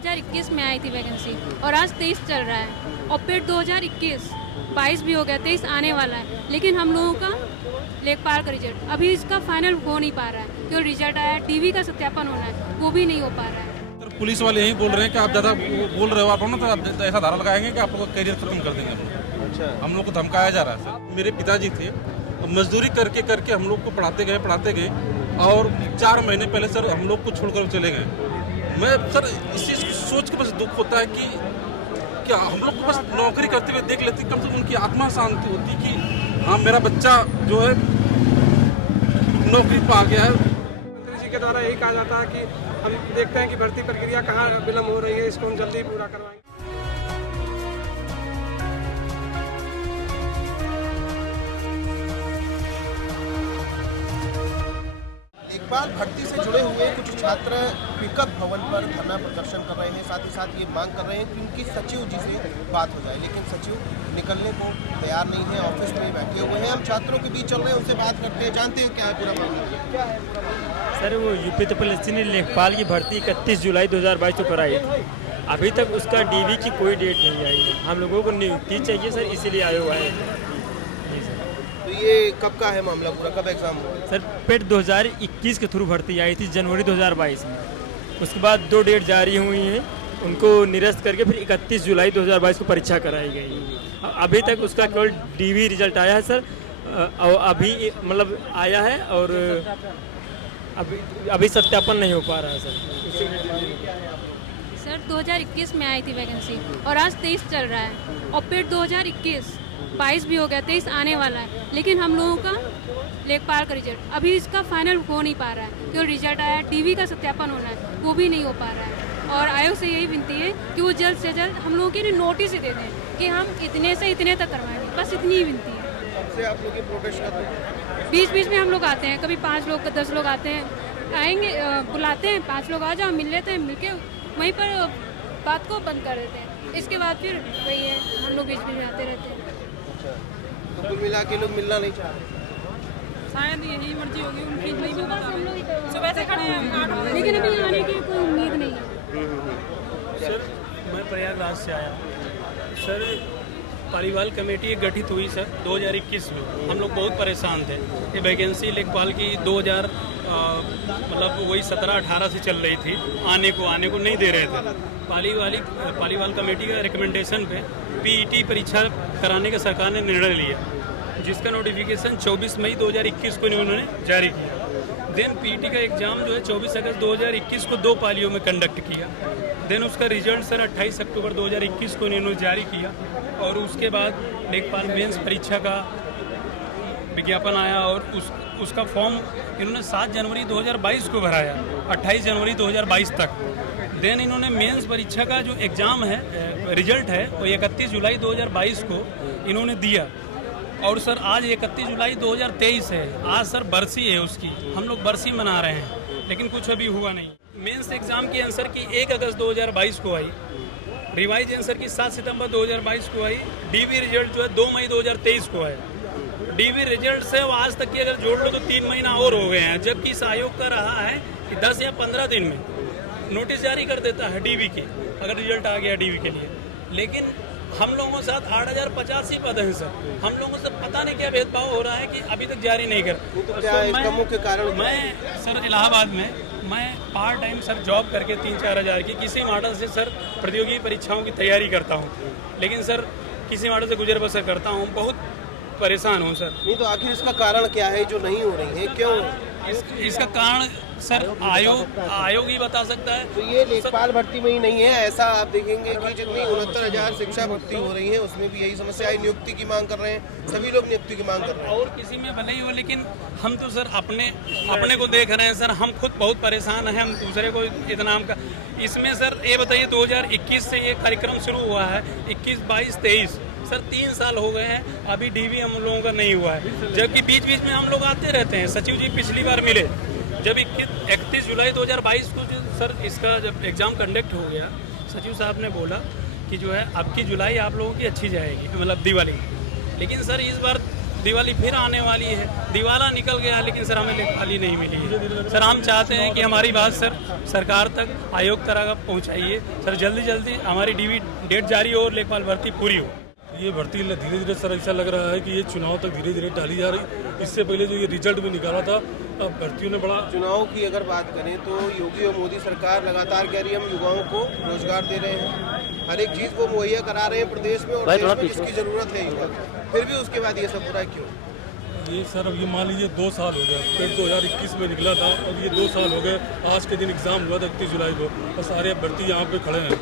2021 में आई थी वैकेंसी और आज 23 चल रहा है और फिर 2021 22 भी हो गया, 23 आने वाला है, लेकिन हम लोगों का लेखपाल का रिजल्ट अभी इसका फाइनल हो नहीं पा रहा है। जो रिजल्ट आया है टीवी का सत्यापन होना है वो भी नहीं हो पा रहा है। सर पुलिस वाले यही बोल रहे हैं कि आप ज़्यादा बोल रहे हो आप ना, तो आप ऐसा धारा लगाएंगे कि आप लोग का करियर खत्म कर देंगे। अच्छा, हम लोग को धमकाया जा रहा है सर। मेरे पिताजी थे, मजदूरी करके करके हम लोग को पढ़ाते गए और 4 महीने पहले सर हम लोग को छोड़कर चले गए। मैं सर इसी सोच के बस दुख होता है कि क्या हम लोग को बस नौकरी करते हुए देख लेते, कम से कम उनकी आत्मा शांति होती कि हाँ मेरा बच्चा जो है नौकरी पा गया है। मंत्री जी के द्वारा यही कहा जाता है कि हम देखते हैं कि भर्ती प्रक्रिया कहाँ विलम्ब हो रही है, इसको हम जल्दी पूरा करवाएंगे। लेखपाल भर्ती से जुड़े हुए कुछ छात्र पिकअप भवन पर धरना प्रदर्शन कर रहे हैं। साथ ही साथ ये मांग कर रहे हैं कि उनकी सचिव जी से बात हो जाए, लेकिन सचिव निकलने को तैयार नहीं है, ऑफिस में ही बैठे हुए हैं। हम छात्रों के बीच चल रहे हैं, उनसे बात करते हैं, जानते हैं क्या है पूरा मामला। क्या है पूरा मामला? सर वो यूपी तो फलस्तीनी लेखपाल की भर्ती 31 जुलाई 2022 को कराई थी। अभी तक उसका डीवी की कोई डेट नहीं आई है। हम लोगों को नियुक्ति चाहिए सर, इसीलिए आए हुआ है। तो ये कब का है मामला पूरा, कब एग्जाम हुआ? सर पेट 2021 के थ्रू भर्ती आई थी जनवरी 2022 में। उसके बाद 2 डेट जारी हुई हैं, उनको निरस्त करके फिर 31 जुलाई 2022 को परीक्षा कराई गई। अभी तक उसका केवल डीवी रिजल्ट आया है सर, और अभी मतलब आया है और अभी सत्यापन नहीं हो पा रहा है सर 2021 में आई थी वैकेंसी और आज 23 चल रहा है और फिर 2021 22 भी हो गया, 23 आने वाला है, लेकिन हम लोगों का लेखपाल का रिजल्ट अभी इसका फाइनल हो नहीं पा रहा है। जो रिजल्ट आया है टीवी का सत्यापन होना है वो भी नहीं हो पा रहा है। और आयोग से यही विनती है कि वो जल्द से जल्द हम लोगों के लिए नोटिस दे दें कि हम इतने से इतने तक करवाएंगे, बस इतनी ही विनती है। से आप लोग प्रोटेस्ट करते हैं? बीच बीच में हम लोग आते हैं, कभी 5 लोग 10 लोग आते हैं, आएंगे बुलाते हैं, 5 लोग आ जाओ, मिल लेते हैं, मिलके वहीं पर बात को बंद कर देते हैं। इसके बाद फिर वही है, हम लोग बीच बीच में आते रहते हैं। अच्छा, तो कुल मिला के लोग मिलना नहीं चाह रहे? शायद यही मर्जी होगी उनकी, नहीं सुबह से हम लोग सुबह से खड़े हैं, लेकिन अभी आने की कोई उम्मीद नहीं है। सर मैं प्रयागराज से आया। सर पालीवाल कमेटी गठित हुई सर 2021 में। हम लोग बहुत परेशान थे। ये वैकेंसी लेखपाल की 2000 मतलब वही 17-18 से चल रही थी, आने को नहीं दे रहे थे। पालीवाल कमेटी का रिकमेंडेशन पे पीईटी परीक्षा कराने का सरकार ने निर्णय लिया, जिसका नोटिफिकेशन 24 मई 2021 को इन्होंने जारी किया। देन पीईटी का एग्ज़ाम जो है 24 अगस्त 2021 को 2 पालियों में कंडक्ट किया। देन उसका रिजल्ट सर 28 अक्टूबर 2021 को इन्होंने जारी किया और उसके बाद लेखपाल मेंस परीक्षा का विज्ञापन आया और उसका फॉर्म इन्होंने 7 जनवरी 2022 को भराया, 28 जनवरी 2022 तक। देन इन्होंने मेंस परीक्षा का जो एग्ज़ाम है रिजल्ट है वो 31 जुलाई 2022 को इन्होंने दिया और सर आज 31 जुलाई 2023 है। आज सर बरसी है उसकी, हम लोग बरसी मना रहे हैं, लेकिन कुछ अभी हुआ नहीं। मेंस एग्ज़ाम की आंसर की 1 अगस्त 2022 को आई, रिवाइज आंसर की 7 सितंबर 2022 को आई, डीवी रिजल्ट जो है 2 मई 2023 को है। डीवी रिजल्ट से आज तक की अगर जोड़ लो तो 3 महीना और हो गए हैं, जबकि इस आयोग का रहा है कि 10 या 15 दिन में नोटिस जारी कर देता है डीवी की, अगर रिजल्ट आ गया डीवी के लिए। लेकिन हम लोगों के साथ 8085 पद हैं सर, हम लोगों से पता नहीं क्या भेदभाव हो रहा है कि अभी तक जारी नहीं कर। तो क्या है इसका मुख्य कारण? मैं सर इलाहाबाद में मैं पार्ट टाइम सर जॉब करके 3-4 हज़ार की किसी मॉडल से सर प्रतियोगी परीक्षाओं की तैयारी करता हूँ, लेकिन सर किसी मॉडल से गुजर बसर करता हूँ, बहुत परेशान हूँ सर। नहीं तो आखिर इसका कारण क्या है जो नहीं हो रही है, क्यों? इसका कारण सर आयोग ही बता सकता है। तो ये लेखपाल भर्ती में ही नहीं है, ऐसा आप देखेंगे कि जितनी 69,000 शिक्षा भर्ती हो रही है उसमें भी यही समस्या है। नियुक्ति की मांग कर रहे हैं, सभी लोग नियुक्ति की मांग कर रहे हैं और किसी में भले ही हो, लेकिन हम तो सर अपने को देख रहे हैं सर, हम खुद बहुत परेशान हैं, हम दूसरे को इतना हम का इसमें सर ये बताइए 2021 से ये कार्यक्रम शुरू हुआ है, 21, 22, 23 सर 3 साल हो गए हैं, अभी डीवी हम लोगों का नहीं हुआ है, जबकि बीच बीच में हम लोग आते रहते हैं। सचिव जी पिछली बार मिले जब 31 जुलाई 2022 को सर इसका जब एग्ज़ाम कंडक्ट हो गया, सचिव साहब ने बोला कि जो है अब की जुलाई आप लोगों की अच्छी जाएगी, मतलब दिवाली। लेकिन सर इस बार दिवाली फिर आने वाली है, दिवाला निकल गया लेकिन सर हमें लेखपाल ही नहीं मिली है। सर हम चाहते हैं कि हमारी बात सर सरकार तक, आयोग तक पहुंचाइए सर, जल्दी जल्दी हमारी डीवी डेट जारी हो और लेखपाल भर्ती पूरी हो। ये भर्ती धीरे धीरे सर ऐसा लग रहा है कि ये चुनाव तक धीरे धीरे टाली जा रही। इससे पहले जो ये रिजल्ट भी निकाला था, अब भर्तियों ने बड़ा चुनाव की अगर बात करें तो योगी और मोदी सरकार लगातार कह रही है हम युवाओं को रोजगार दे रहे हैं, हर एक चीज़ को मुहैया करा रहे हैं प्रदेश में, और देश में जिसकी ज़रूरत है युवा, फिर भी उसके बाद ये सब बुरा क्यों? ये सर अब ये मान लीजिए 2 साल हो गया, फिर 2021 में निकला था और ये 2 साल हो गए। आज के दिन एग्ज़ाम हुआ था 31 जुलाई को और सारे भर्ती यहाँ पे खड़े हैं।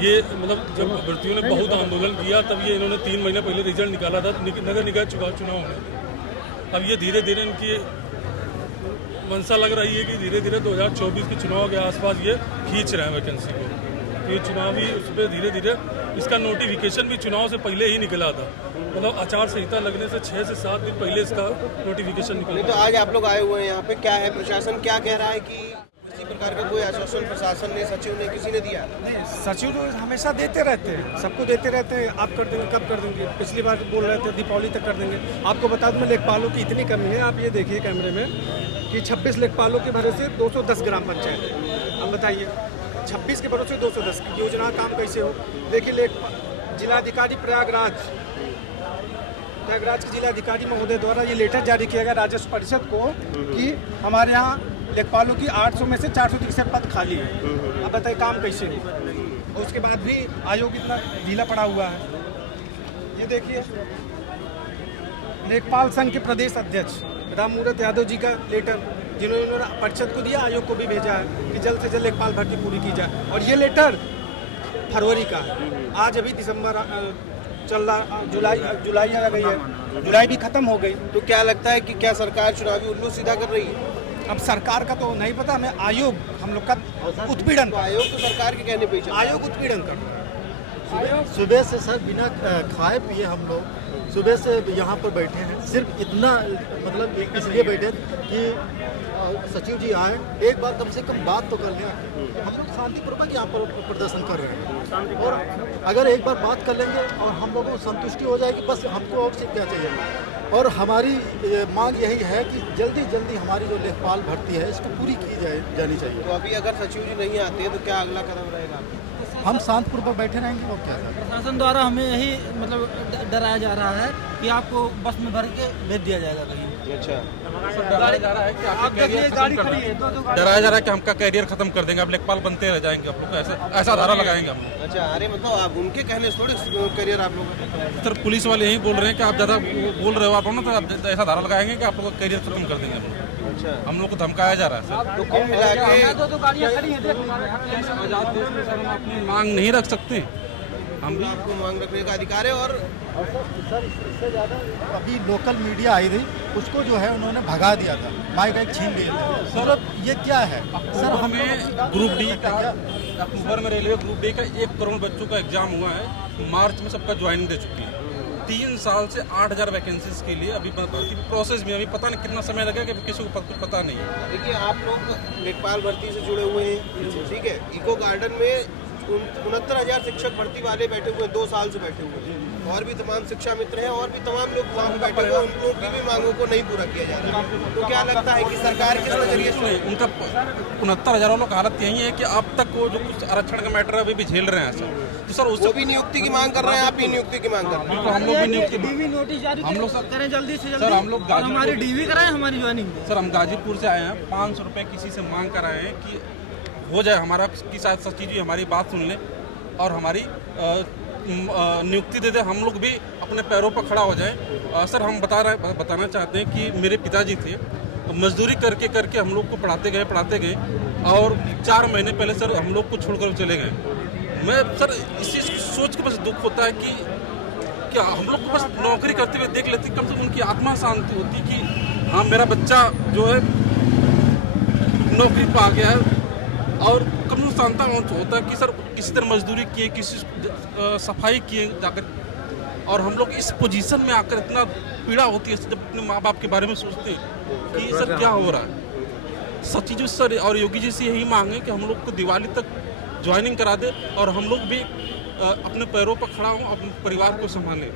ये मतलब जब भर्तियों ने बहुत आंदोलन किया तब ये इन्होंने 3 महीने पहले रिजल्ट निकाला था, नगर निकाय चुनाव होने थे। अब ये धीरे धीरे इनकी मंशा लग रही है कि धीरे धीरे 2024 के चुनाव के आसपास ये खींच रहे हैं वैकेंसी को। तो ये चुनावी उस पर धीरे धीरे इसका नोटिफिकेशन भी चुनाव से पहले ही निकला था, मतलब आचार संहिता लगने से 6 से 7 दिन पहले इसका नोटिफिकेशन निकला। तो आज आप लोग आए हुए हैं यहाँ पे, क्या है प्रशासन क्या कह रहा है कि किसी प्रकार का कोई आश्वासन प्रशासन ने, सचिव ने, किसी ने दिया? नहीं, सचिव तो हमेशा देते रहते हैं, सबको देते रहते हैं। आप कर देंगे, कब कर देंगे? पिछली बार बोल रहे थे दीपावली तक कर देंगे। आपको बता दूं लेखपालों की इतनी कमी है, आप ये देखिए कैमरे में कि 26 लेखपालों के भरोसे 210 ग्राम पंचायत है। अब बताइए 26 के भरोसे 210 योजना काम कैसे हो? देखिए जिलाधिकारी प्रयागराज के जिलाधिकारी महोदय द्वारा ये लेटर जारी किया गया राजस्व परिषद को कि हमारे यहाँ लेखपालों की 800 में से 463 पद खाली है। अब बताइए काम कैसे हो? और उसके बाद भी आयोग इतना ढीला पड़ा हुआ है। ये देखिए लेखपाल संघ के प्रदेश अध्यक्ष राम मूरत यादव जी का लेटर, जिन्होंने परिषद को दिया, आयोग को भी भेजा है कि जल्द से जल्द लेखपाल भर्ती पूरी की जाए। और ये लेटर फरवरी का है, आज अभी दिसंबर चल रहा, जुलाई आ गई है, जुलाई भी खत्म हो गई। तो क्या लगता है कि क्या सरकार चुनावी उल्लू सीधा कर रही है? अब सरकार का तो नहीं पता, हमें आयोग हम लोग का उत्पीड़न, तो आयोग तो सरकार के कहने पे आयोग उत्पीड़न कर रहा है। सुबह से सर बिना खाए पिए हम लोग सुबह से यहाँ पर बैठे हैं, सिर्फ इतना मतलब इसलिए बैठे कि सचिव जी आए, एक बार कम से कम बात तो कर लें। हम लोग शांतिपूर्वक यहाँ पर प्रदर्शन कर रहे हैं और अगर एक बार बात कर लेंगे और हम लोगों को संतुष्टि हो जाएगी, बस हमको और से क्या चाहिए। और हमारी मांग यही है कि जल्दी जल्दी हमारी जो लेखपाल भर्ती है इसको पूरी की जानी चाहिए। तो अभी अगर सचिव जी नहीं आते तो क्या अगला कदम रहेगा? हम शांतिपूर्वक बैठे रहेंगे और क्या। प्रशासन द्वारा हमें यही मतलब डराया जा रहा है कि आपको बस में भर के भेज दिया जाएगा कहीं। अच्छा, डराया जा रहा है कि आपका कैरियर खत्म कर देंगे, डराया जा रहा है कि हमका कैरियर खत्म कर देंगे, अब लेखपाल बनते रह जाएंगे, आप लोग ऐसा धारा लगाएंगे हम। अच्छा, अरे मतलब आप उनके कहने से थोड़ी करियर आप लोग। सर पुलिस वाले यही बोल रहे हैं कि आप ज़्यादा बोल रहे हो आप ना, तो आप ऐसा धारा लगाएंगे कि आप लोग का कैरियर खत्म कर देंगे हम लोग। अच्छा, हम लोग को धमकाया जा रहा है सर। तो कुल मिला के आजाद देश में सर हम अपनी मांग नहीं रख सकते, हम भी आपको मांग रखने का अधिकार है। और सर इससे ज़्यादा अभी लोकल मीडिया आई थी, उसको जो है उन्होंने भगा दिया था, माइक एक छीन लिए थे। सर ये क्या है सर? हमें ग्रुप डी का अक्टूबर में रेलवे ग्रुप डी का 1 करोड़ बच्चों का एग्जाम हुआ है, मार्च में सबका ज्वाइनिंग दे चुकी है। 3 साल से 8000 वैकेंसीज के लिए अभी भर्ती प्रोसेस में, अभी पता नहीं कितना समय लगेगा कि किसी को कुछ पता नहीं है। देखिए आप लोग लेखपाल भर्ती से जुड़े हुए हैं, ठीक है। इको गार्डन में 69,000 शिक्षक भर्ती वाले बैठे हुए हैं, 2 साल से बैठे हुए हैं, और भी तमाम शिक्षा मित्र हैं और भी तमाम लोग वहाँ पे बैठे हुए हैं, उन लोगों की भी मांगों को नहीं पूरा किया जा रहा है। तो क्या लगता है कि सरकार किस नजरिए से? उनका 69,000 वालों का हालत यही है कि अब तक वो जो कुछ आरक्षण का मैटर अभी भी झेल रहे हैं सर। तो सर वो भी नियुक्ति की मांग कर रहे हैं, आप भी नियुक्ति की मांग कर रहे हैं। बिल्कुल, हम लोग भी नियुक्ति, डीवी नोटिस जारी हम लोग करें जल्दी से जल्दी सर, हम लोग और हमारी डीवी कराएं, हमारी ज्वाइनिंग। सर हम गाजीपुर से आए हैं, 500 रुपये किसी से मांग कर आए हैं कि हो जाए हमारा, कि साथ सचिव जी हमारी बात सुन लें और हमारी नियुक्ति दे दे, हम लोग भी अपने पैरों पर खड़ा हो जाएं। सर हम बताना चाहते हैं कि मेरे पिताजी थे, मजदूरी करके करके हम लोग को पढ़ाते गए और 4 महीने पहले सर हम लोग को छोड़कर चले गए। मैं सर इसी सोच के बस दुख होता है कि क्या हम लोग को बस नौकरी करते हुए देख लेते, कम से कम उनकी आत्मा शांति होती कि हाँ मेरा बच्चा जो है नौकरी पा गया है, और कम से शांता होता है कि सर किसी तरह मजदूरी किए, किसी सफाई किए जाकर, और हम लोग इस पोजीशन में आकर इतना पीड़ा होती है जब अपने माँ बाप के बारे में सोचते हैं कि सर क्या हो रहा है। सचिव सर और योगी जी से यही मांग है कि हम लोग को दिवाली तक ज्वाइनिंग करा दे और हम लोग भी अपने पैरों पर खड़ा हों, अपने परिवार को संभालें।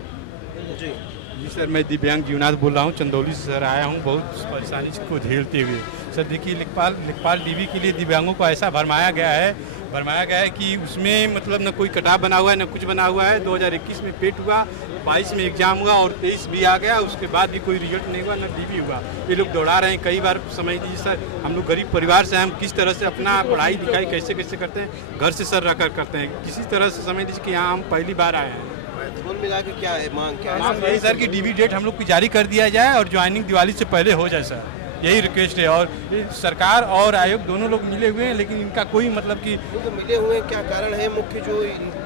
जी जी सर, मैं दिव्यांग जीवनाथ बोल रहा हूँ, चंदौली से सर आया हूँ बहुत परेशानी को झेलते हुए। सर देखिए, लेखपाल डीवी के लिए दिव्यांगों को ऐसा भरमाया गया है कि उसमें मतलब न कोई कटाव बना हुआ है न कुछ बना हुआ है। 2021 में पेट हुआ, 22 में एग्जाम हुआ और 23 भी आ गया, उसके बाद भी कोई रिजल्ट नहीं हुआ, न डीवी हुआ। ये लोग दौड़ा रहे हैं। कई बार समझ लीजिए सर, हम लोग गरीब परिवार से, हम किस तरह से अपना पढ़ाई लिखाई कैसे करते हैं, घर से सर रखकर करते हैं। किसी तरह से समझ लीजिए कि यहाँ हम पहली बार आए हैं। कुल मिला के क्या है मांग, क्या है? मांग यही सर कि डीवी डेट हम लोग को जारी कर दिया जाए और ज्वाइनिंग दिवाली से पहले हो जाए सर, यही रिक्वेस्ट है। और सरकार और आयोग दोनों लोग मिले हुए हैं, लेकिन इनका कोई मतलब कि तो मिले हुए क्या कारण है मुख्य जो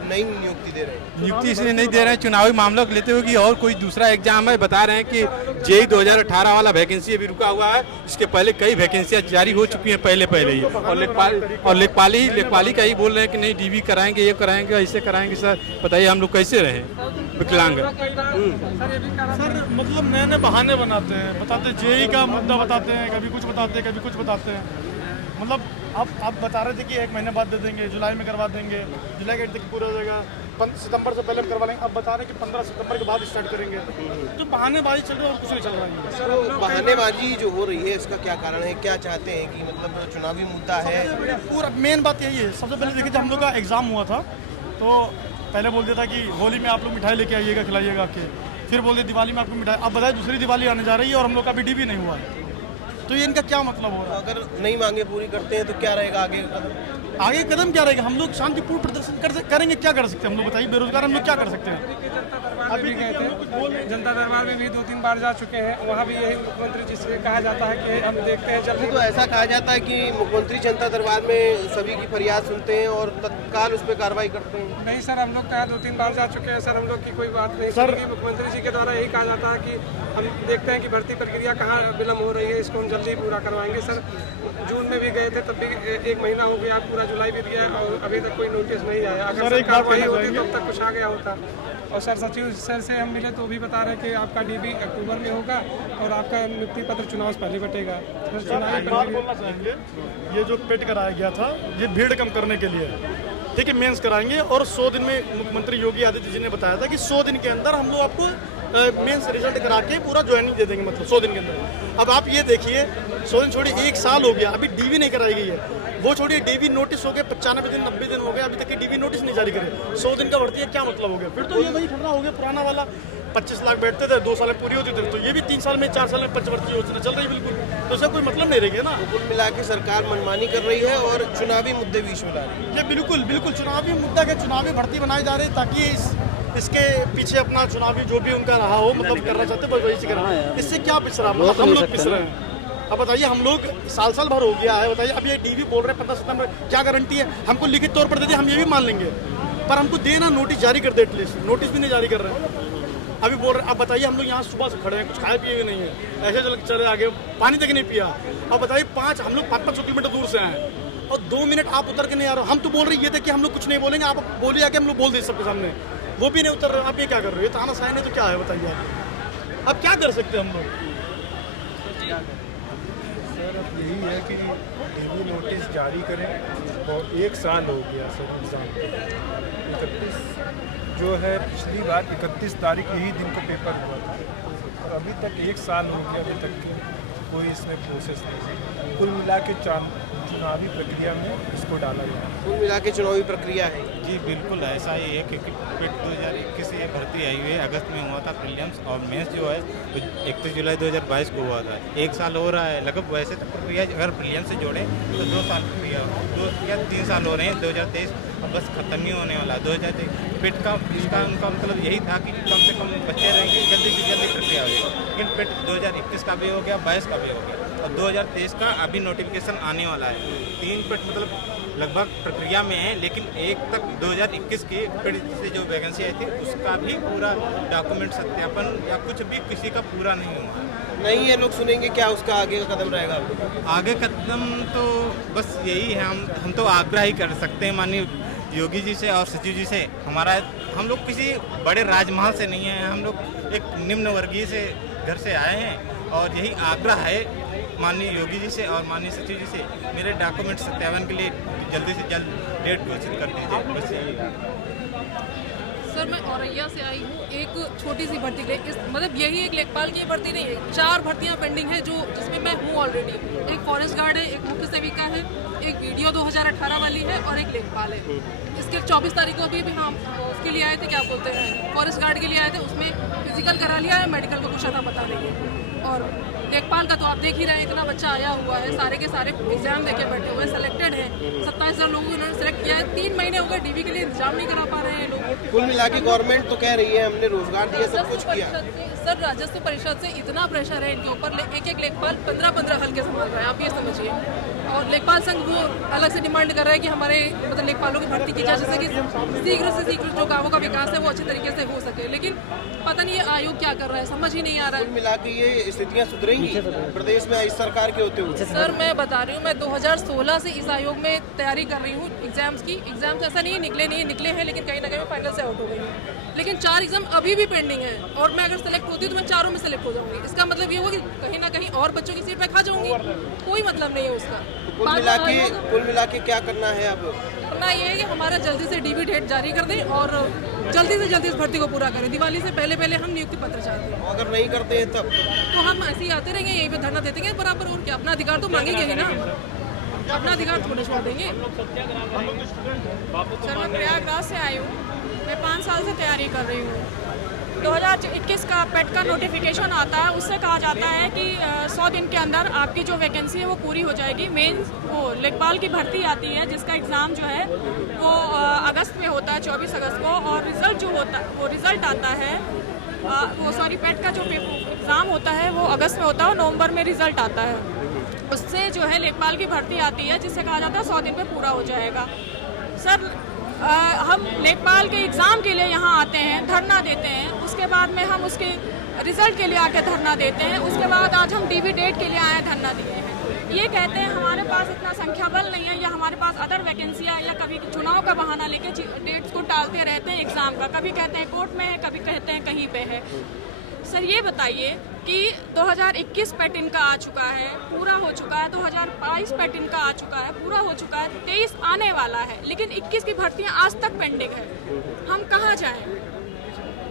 नई नियुक्ति दे रहे हैं? नियुक्ति इसलिए नहीं दे रहे हैं, चुनावी मामलों को लेते हुए कि और कोई दूसरा एग्जाम है। बता रहे हैं कि जेई 2018 वाला वैकेंसी अभी रुका हुआ है, इसके पहले कई वैकेंसियां जारी हो चुकी हैं पहले ही। और लेखपाली का ही बोल रहे हैं कि नहीं डीवी कराएंगे, ये कराएंगे, ऐसे कराएंगे। सर बताइए हम लोग कैसे रहें विकलांग? सर मतलब नए नए बहाने बनाते हैं, बताते जेई का मुद्दा बताते हैं, कभी कुछ बताते हैं, कभी कुछ बताते हैं। मतलब आप बता रहे थे कि 1 महीने बाद दे देंगे, जुलाई में करवा देंगे, जुलाई के तक पूरा हो जाएगा, सितंबर से पहले करवा लेंगे। अब बता रहे हैं कि 15 सितंबर के बाद स्टार्ट करेंगे। तो बहानेबाजी चल रही है और कुछ नहीं चल रहा है। तो बहानेबाजी जो हो रही है इसका क्या कारण है? क्या चाहते हैं कि मतलब चुनावी मुद्दा है? पूरा मेन बात यही है। सबसे पहले देखिए, जब हम लोग का एग्ज़ाम हुआ था तो पहले बोल दिया था कि होली में आप लोग मिठाई लेके आइएगा, खिलाइएगा आपके। फिर बोल दिया दिवाली में आपको मिठाई। अब बताए दूसरी दिवाली आने जा रही है और हम लोग का अभी डीवी नहीं हुआ है। तो ये इनका क्या मतलब हो रहा है? अगर नई मांगे पूरी करते हैं तो क्या रहेगा आगे का कदम? आगे कदम क्या रहेगा? हम लोग शांतिपूर्ण प्रदर्शन करेंगे। क्या कर सकते हैं हम लोग, बताइए? बेरोजगार हम लोग क्या कर सकते हैं? अभी गए थे जनता दरबार में भी 2-3 बार जा चुके हैं। वहाँ भी यही मुख्यमंत्री जी से कहा जाता है कि हम देखते हैं जल्दी। तो ऐसा कहा जाता है कि मुख्यमंत्री जनता दरबार में सभी की फरियाद सुनते हैं और तत्काल उस पर कार्रवाई करते हैं। नहीं सर, हम लोग तो 2-3 बार जा चुके हैं सर, हम लोग की कोई बात नहीं सर। मुख्यमंत्री जी के द्वारा यही कहा जाता है कि हम देखते हैं कि भर्ती प्रक्रिया कहाँ विलम्ब हो रही है, इसको हम जल्दी पूरा करवाएंगे सर। जून में भी गए थे, तब भी 1 महीना हो गया, पूरा जुलाई बीत गया और अभी तक कोई नोटिस नहीं आया। अगर कार्रवाई होती तो अब तक कुछ आ गया होता। और सर सचिव सर से हम मिले तो भी बता रहे कि आपका डीवी अक्टूबर में होगा और आपका नियुक्ति पत्र चुनाव से पहले बटेगा। बोलना चाहेंगे, ये जो पेट कराया गया था ये भीड़ कम करने के लिए, ठीक है, मेंस कराएंगे। और 100 दिन में मुख्यमंत्री योगी आदित्यनाथ जी ने बताया था कि 100 दिन के अंदर हम लोग आपको मेंस रिजल्ट करा के पूरा ज्वाइनिंग दे देंगे, मतलब 100 दिन के अंदर। अब आप ये देखिए, 100 दिन छोड़िए, 1 साल हो गया, अभी डीवी नहीं कराई गई है। वो छोड़िए, डीवी नोटिस हो गए 95 दिन 90 दिन हो गए, अभी तक की डीवी नोटिस नहीं जारी करे। 100 दिन का भर्ती है, क्या मतलब हो गया? फिर तो ये वही खतरा हो गया पुराना वाला। 25 लाख बैठते थे, 2 साल में पूरी होती थी, तो ये भी 3 साल में 4 साल में पंचवर्षीय योजना चल रही है बिल्कुल। तो उसका कोई मतलब नहीं रहेगा ना। कुल मिला के सरकार मनमानी कर रही है और चुनावी मुद्दे बीच में ला रही है। ये बिल्कुल चुनावी मुद्दा के चुनावी भर्ती बनाई जा रही है ताकि इसके पीछे अपना चुनावी जो भी उनका रहा हो, मतलब करना चाहते हैं, बस वही से करना। इससे क्या पिस रहा है? हम लोग पिस रहे हैं। अब बताइए, हम लोग साल भर हो गया है, बताइए अब ये डीवी बोल रहे हैं 15 सितंबर, क्या गारंटी है? हमको लिखित तौर पर दे दिए, हम ये भी मान लेंगे, पर हमको देना नोटिस जारी कर दे, एटलीस्ट नोटिस भी नहीं जारी कर रहे हैं। अभी बोल रहे हैं, अब बताइए हम लोग यहाँ सुबह से खड़े हैं, कुछ खाए पिए भी नहीं है, ऐसे चले आगे, पानी तक नहीं पिया। अब बताइए हम लोग 500 किलोमीटर दूर से हैं और 2 मिनट आप उतर के नहीं आ रहे हो। हम तो बोल रहे ये थे कि हम लोग कुछ नहीं बोलेंगे, आप बोलिए आके, हम लोग बोल दें सबके सामने, वो भी नहीं उतर रहे। आप ये क्या कर रहे हो? ये तानाशाही नहीं तो क्या है बताइए? अब क्या कर सकते हैं हम लोग? सर अब यही है कि डीवी नोटिस जारी करें। और 1 साल हो गया सर एग्ज़ाम, 31 जो है पिछली बार 31 तारीख यही दिन को पेपर हुआ था और अभी तक 1 साल हो गया, अभी तक कोई इसमें प्रोसेस नहीं। कुल मिला के चुनावी प्रक्रिया में इसको डाला गया। कुल मिला के चुनावी प्रक्रिया है जी, बिल्कुल ऐसा ही है, क्योंकि पेट 2021 से भर्ती आई हुई है, अगस्त में हुआ था प्रीलिम्स और मेंस जो है 31 जुलाई 2022 को हुआ था। 1 साल हो रहा है लगभग। वैसे तो प्रक्रिया अगर प्रीलिम्स से जोड़ें तो 2 साल प्रक्रिया, 2 या 3 साल हो रहे हैं। 2023 अब बस खत्म ही होने वाला है। 2023 पेट का इसका उनका मतलब यही था कि कम से कम बच्चे रहेंगे, जल्दी से जल्दी प्रक्रिया हो जाएगी। लेकिन पेट 2021 का भी हो गया, 22 का भी हो गया और 2023 का अभी नोटिफिकेशन आने वाला है। 3 पेट मतलब लगभग प्रक्रिया में है, लेकिन 1 तक 2021 की पेट से जो वैकेंसी आई थी उसका भी पूरा डॉक्यूमेंट सत्यापन या कुछ भी किसी का पूरा नहीं हुआ। नहीं, ये लोग सुनेंगे क्या? उसका आगे का कदम रहेगा? आगे कदम तो बस यही है, हम तो आग्रह ही कर सकते हैं माननीय योगी जी से और सचिव जी से। हम लोग किसी बड़े राजमहल से नहीं हैं, हम लोग एक निम्न वर्गीय से घर से आए हैं और यही आग्रह है माननीय योगी जी से और माननीय सचिव जी से, मेरे डॉक्यूमेंट सत्यापन के लिए जल्दी से जल्द डेट घोषित कर दीजिए। बस यही। सर मैं औरैया से आई हूँ एक छोटी सी भर्ती के लिए। मतलब यही एक लेखपाल की भर्ती नहीं है, 4 भर्तियाँ पेंडिंग है जिसमें मैं हूँ ऑलरेडी। एक फॉरेस्ट गार्ड है, एक मुख्य सेविका है, एक वीडियो 2018 वाली है और एक लेखपाल है। इसके 24 तारीख को अभी हम उसके लिए आए थे, क्या बोलते हैं, फॉरेस्ट गार्ड के लिए आए थे। उसमें फिजिकल करा लिया है, मेडिकल का कुछ आता पता नहीं है। और लेखपाल का तो आप देख ही रहे हैं, इतना बच्चा आया हुआ है, सारे के सारे एग्जाम देके बैठे हुए हैं, सेलेक्टेड है। 27,000 लोगों को इन्होंने सेलेक्ट किया है। 3 महीने हो गए डीवी के लिए इंतजाम नहीं करा पा रहे हैं लोग। कुल मिला के गवर्नमेंट तो कह रही है हमने रोजगार दिया, सब कुछ किया। सर राजस्व परिषद से इतना प्रेशर है इनके ऊपर, एक लेखपाल 15-15 हल्के संभाल रहा है, आप ये समझिए। और लेखपाल संघ वो अलग से डिमांड कर रहा है कि हमारे मतलब लेखपालों की भर्ती की जाए, जैसे कि शीघ्र से शीघ्र जो गाँवों का विकास है वो अच्छे तरीके से हो सके। लेकिन पता नहीं ये आयोग क्या कर रहा है, समझ ही नहीं आ रहा है। कुल मिला के ये स्थितियाँ सुधरेंगी प्रदेश में इस सरकार के होते हुए? सर मैं बता रही हूँ, मैं 2016 से इस आयोग में तैयारी कर रही हूँ एग्जाम्स की। एग्जाम्स ऐसा नहीं निकले हैं, लेकिन कहीं ना कहीं फाइनल से आउट हो गई हूँ। लेकिन 4 एग्जाम अभी भी पेंडिंग है और मैं अगर सेलेक्ट होती हूँ तो मैं 4 में सेलेक्ट हो जाऊंगी। इसका मतलब ये होगा कि कहीं ना कहीं और बच्चों की सीट मैं खा जाऊंगी, कोई मतलब नहीं है उसका। कुल मिला के क्या करना है अब? करना ये है कि हमारा जल्दी से डीबी डेट जारी कर दें और जल्दी से जल्दी इस भर्ती को पूरा करें। दिवाली से पहले हम नियुक्ति पत्र चाहते हैं। अगर नहीं करते हैं तब तो हम ऐसे ही आते रहेंगे, यहीं पे धरना देते हैं बराबर। और क्या, अपना अधिकार तो मांगेंगे ही ना, अपना अधिकार थोड़ा छोड़ देंगे। सर मैं प्रयागराज से आई हूँ, मैं 5 साल से तैयारी कर रही हूँ। 2021 का पेट का नोटिफिकेशन आता है, उससे कहा जाता है कि 100 दिन के अंदर आपकी जो वैकेंसी है वो पूरी हो जाएगी। मेन वो लेखपाल की भर्ती आती है जिसका एग्ज़ाम जो है वो अगस्त में होता है, 24 अगस्त को। और रिज़ल्ट जो होता है वो रिज़ल्ट आता है पेट का जो एग्ज़ाम होता है वो अगस्त में होता है और नवंबर में रिज़ल्ट आता है। उससे जो है लेखपाल की भर्ती आती है जिससे कहा जाता है 100 दिन में पूरा हो जाएगा। सर हम लेखपाल के एग्ज़ाम के लिए यहाँ आते हैं, धरना देते हैं, उसके बाद में हम उसके रिज़ल्ट के लिए आके धरना देते हैं। उसके बाद आज हम डीवी डेट के लिए आए धरना दिए हैं। ये कहते हैं हमारे पास इतना संख्या बल नहीं है या हमारे पास अदर वैकेंसियाँ, या कभी चुनाव का बहाना लेके डेट्स को टालते रहते हैं एग्ज़ाम का। कभी कहते हैं कोर्ट में है, कभी कहते हैं कहीं पे है। सर ये बताइए कि 2021 पेट इनका आ चुका है, पूरा हो चुका है। 2022 पेट इनका आ चुका है, पूरा हो चुका है। 23 आने वाला है, लेकिन 21 की भर्तियां आज तक पेंडिंग है। हम कहाँ जाएं?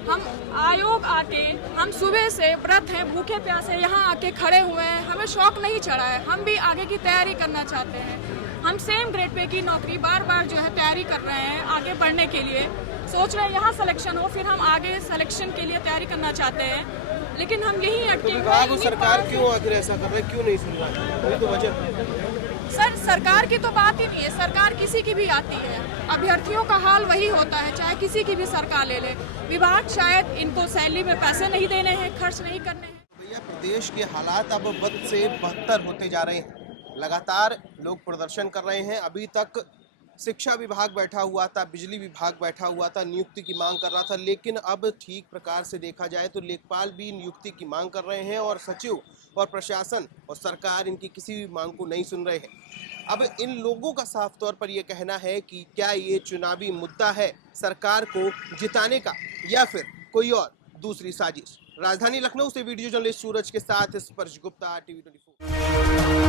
हम आयोग आके, हम सुबह से व्रत हैं, भूखे प्यासे यहाँ आके खड़े हुए हैं। हमें शौक नहीं चढ़ा है, हम भी आगे की तैयारी करना चाहते हैं। हम सेम ग्रेड पे की नौकरी बार जो है तैयारी कर रहे हैं आगे बढ़ने के लिए। सोच रहे हैं यहाँ सिलेक्शन हो, फिर हम आगे सिलेक्शन के लिए तैयारी करना चाहते हैं, लेकिन हम यही अटके हुए हैं। तो सरकार क्यों आखिर ऐसा कर रहा है, क्यों नहीं सुन रहा है? वही तो वजह। सर सरकार की तो बात ही नहीं है, सरकार किसी की भी आती है। अभ्यर्थियों का हाल वही होता है, चाहे किसी की भी सरकार ले ले। विभाग शायद इनको सैलरी में पैसे नहीं देने हैं, खर्च नहीं करने हैं। भैया प्रदेश के हालात अब बद से बदतर होते जा रहे हैं। लगातार लोग प्रदर्शन कर रहे हैं। अभी तक शिक्षा विभाग बैठा हुआ था, बिजली विभाग बैठा हुआ था, नियुक्ति की मांग कर रहा था। लेकिन अब ठीक प्रकार से देखा जाए तो लेखपाल भी नियुक्ति की मांग कर रहे हैं और सचिव और प्रशासन और सरकार इनकी किसी भी मांग को नहीं सुन रहे हैं। अब इन लोगों का साफ तौर पर यह कहना है कि क्या ये चुनावी मुद्दा है सरकार को जिताने का, या फिर कोई और दूसरी साजिश। राजधानी लखनऊ से वीडियो जर्नलिस्ट सूरज के साथ स्पर्श गुप्ता, TV 24।